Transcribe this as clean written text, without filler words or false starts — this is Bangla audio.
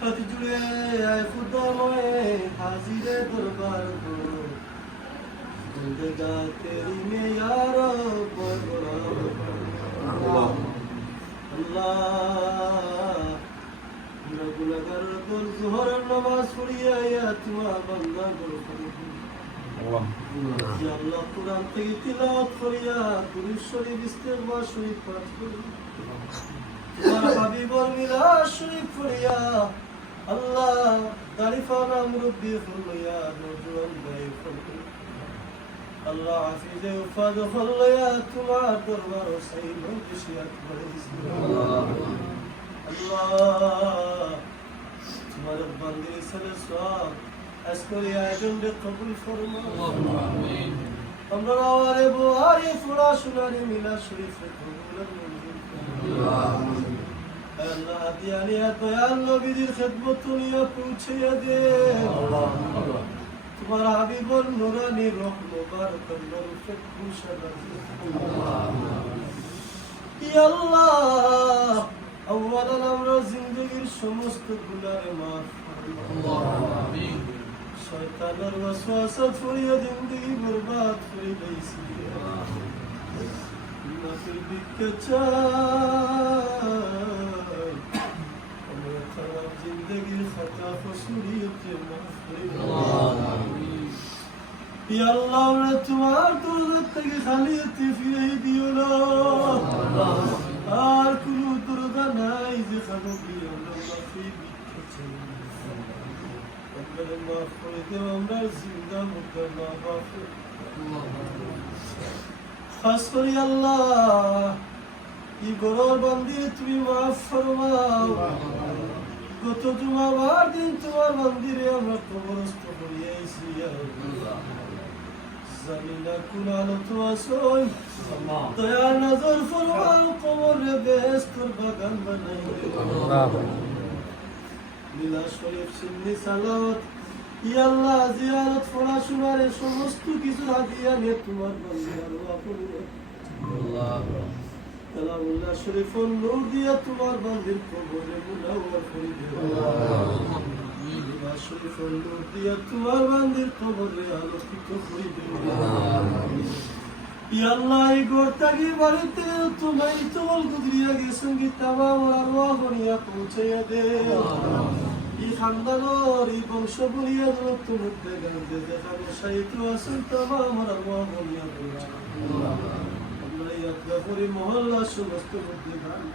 হাত জুড়ে আয় খুদাময় হাজিরে দরবার করো বন্দেগা তেরি মে ইয়ার আল্লাহ গুনাহগার দল জোহরের নামাজ পড়িয়া ইয়া তোমার বান্দা করো আল্লাহ কুরআন থেকে তিলাওয়াত করিয়া দুরূদ শরীফ ইস্তেগফার শরীফ পাঠ করি তোমার হাবিবর মিলাদ শরীফ পড়িয়া আল্লাহ দারিফানা মুরব্বি হইয়া নজওয়ান ভাই ফরমাই আল্লাহ হাফিজে উফাদ হইয়া তোমার দরবার সেই মজলিসিয়াত করেছি আল্লাহ তোমার বান্দে সালাত আজকের আয়োজনকে কবুল ফরমাও আমিন আমরা আওয়ারে বুহারি ফুরা শুনারি মিলাদ শরীফ কবুল মঞ্জুর আমিন আল্লাহ দিয়ানিয়া দয়াল নবীর খিদমত নিয়ে পৌঁছে দে আল্লাহ তোমার হাবিবর নুরানি রূহ মুবারক নূর ফিকুশা ইয়া আল্লাহ আওয়ালান আমরা জিন্দেগীর সমস্ত গুনাহে মাফ আল্লাহ আমিন শয়তানের ওয়াসওয়াসা ছড়িয়ে জিন্দেগি বরবাদ করে দিয়েছি নাফির বিকে চাই আমরা খারাপ জিন্দেগির খাতা ফসুরিয়তে মাফ করে ইয়া আল্লাহ আমরা তোমার দরজা থেকে খালিয়াতে ফিরে দিও না আর কোনো দরজা নাই যে খাবো দিয়ে আমরা নাফির বিকে চাই মাফ করে দেও আমরা জিন্দা মুর্দা না মাফ খাস করি আল্লাহ এই গরর বান্দি তুমি মাফ ফরমাও গত জুমাবার দিন তোমার মন্দিরে আমরা কবরস্থ করিয়াছি জানি না কোন আলো তো আসই দয়া নজর ফরমাও কবরে বেহেশতের বাগান বানাই মিলাদ শরীফ সুন্নি সালাওয়াত ইয়া আল্লাহ জিয়ারত পড়াশোনার সমস্ত কিছু হাদিয়া নিয়ে তোমার বান্দার আপন আল্লাহ কালামুল্লাহ শরীফুল নূর দিয়া তোমার বান্দির কবরে মুনাওয়ার করে দিও আল্লাহ মিলাদ শরীফুল নূর দিয়া তোমার বান্দির কবরে আলোকিত করে দিও ইয়া আল্লাহ এই গোরতাগি বাড়িতে তুমি তোল গুজরিয়া গেছেন কি তামাম আরওয়াহ বনিয়া পৌঁছাইয়া দে এই খানদানোর এই বংশ বলিয়া তোমার মধ্যে গান্ধে দেখানো সাহিত্য আছেন তামাম আরওয়াহ বনিয়া পৌঁছাইয়া আমরা ইয়াদ করি মহল্লা সমস্ত মধ্যে গান